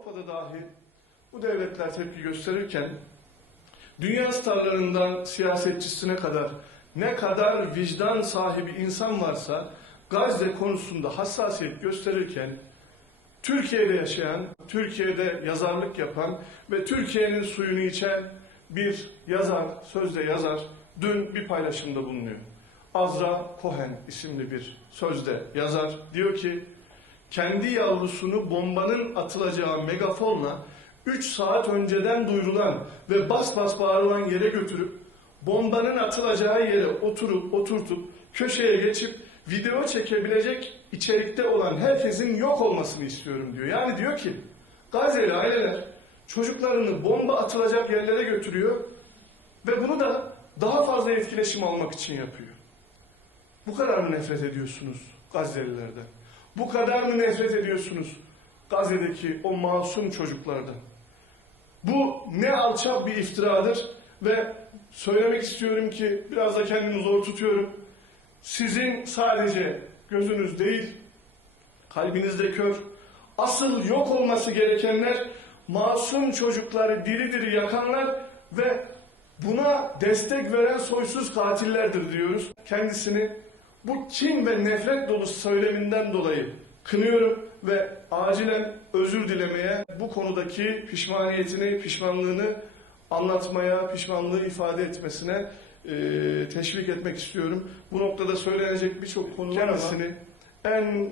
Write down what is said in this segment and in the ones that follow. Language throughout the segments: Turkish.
Avrupa'da dahi bu devletler tepki gösterirken dünya starlarından siyasetçisine kadar ne kadar vicdan sahibi insan varsa Gazze konusunda hassasiyet gösterirken Türkiye'de yaşayan, Türkiye'de yazarlık yapan ve Türkiye'nin suyunu içen bir yazar, sözde yazar dün bir paylaşımda bulunuyor. Azra Cohen isimli bir sözde yazar diyor ki kendi yavrusunu bombanın atılacağı megafonla 3 saat önceden duyurulan ve bas bas bağırılan yere götürüp bombanın atılacağı yere oturup oturtup köşeye geçip video çekebilecek içerikte olan herkesin yok olmasını istiyorum diyor. Yani diyor ki Gazze'li aileler çocuklarını bomba atılacak yerlere götürüyor ve bunu da daha fazla etkileşim almak için yapıyor. Bu kadar mı nefret ediyorsunuz Gazze'lilerden? Bu kadar mı nefret ediyorsunuz Gazze'deki o masum çocuklardan? Bu ne alçak bir iftiradır ve söylemek istiyorum ki biraz da kendimi zor tutuyorum. Sizin sadece gözünüz değil, kalbiniz de kör. Asıl yok olması gerekenler masum çocukları diri diri yakanlar ve buna destek veren soysuz katillerdir diyoruz. Kendisini bu kin ve nefret dolu söyleminden dolayı kınıyorum ve acilen özür dilemeye, bu konudaki pişmaniyetini, pişmanlığını anlatmaya, pişmanlığı ifade etmesine e, teşvik etmek istiyorum. Bu noktada söylenecek birçok konu var kendisini en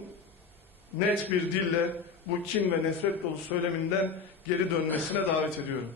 net bir dille bu kin ve nefret dolu söyleminden geri dönmesine davet ediyorum.